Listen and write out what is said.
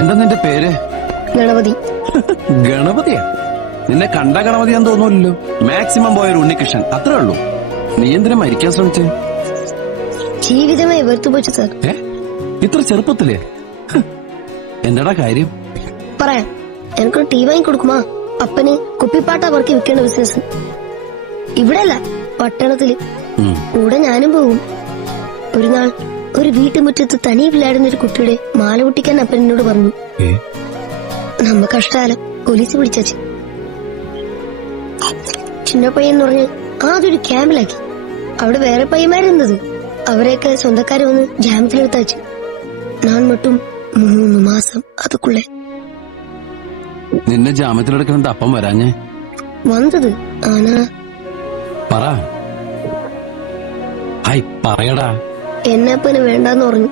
എന്താ നിന്റെ പേര്? ഗണപതി. ഗണപതിയാ? നിന്നെ കണ്ട ഗണപതിയാന്ന് തോന്നുമല്ലോ. മാക്സിമം പോയൊരു ഉണ്ണികൃഷ്ണൻ, അത്രേ ഉള്ളൂ. നീ എന്തിനാ മരിക്കാൻ ശ്രമിച്ചേ? ജീവിതമേ വെറുത്തുപോച്ചു സാർ. ഇത്ര ചെറുപ്പത്തിലേ? എന്താടാ കാര്യം? പറയാം. എനിക്കൊരു ടീ വാങ്ങി കൊടുക്കുമാ. അപ്പന് കുപ്പിപ്പാട്ട പറക്കി വിൽക്കേണ്ട ബിസിനസ്. ഇവിടെ അല്ല, പട്ടണത്തില്. കൂടെ ഞാനും പോകും. ഒരു നാൾ ഒരു വീട്ടുമുറ്റത്ത് തനിയെ വിളയാടുന്ന ഒരു കുട്ടിയുടെ മാല പൊട്ടിക്കാൻ അപ്പൻ എന്നോട് പറഞ്ഞു. നമ്മ കഷ്ടകാലം പോലീസ് പിടിച്ചു. ചിന്ന പയ്യെന്ന് പറഞ്ഞ് ആദ്യൊരു ക്യാമ്പിലാക്കി. അവിടെ വേറെ പയ്യന്മാരുന്നത്. അവരെയൊക്കെ സ്വന്തക്കാരെ വന്ന് ജാമ്യത്തിലെടുത്താച്ചു. ഞാൻ മട്ടും 3 മാസം അതുക്കുള്ളേ. നിന്നെ ജാമ്യത്തിലെടുക്കണ്ട അപ്പം വരാഞ്ഞേ? വന്നത് ആനാ പറ. ഹായ് പറയടാ. എന്നെ അപ്പന് വേണ്ടാന്ന് പറഞ്ഞു.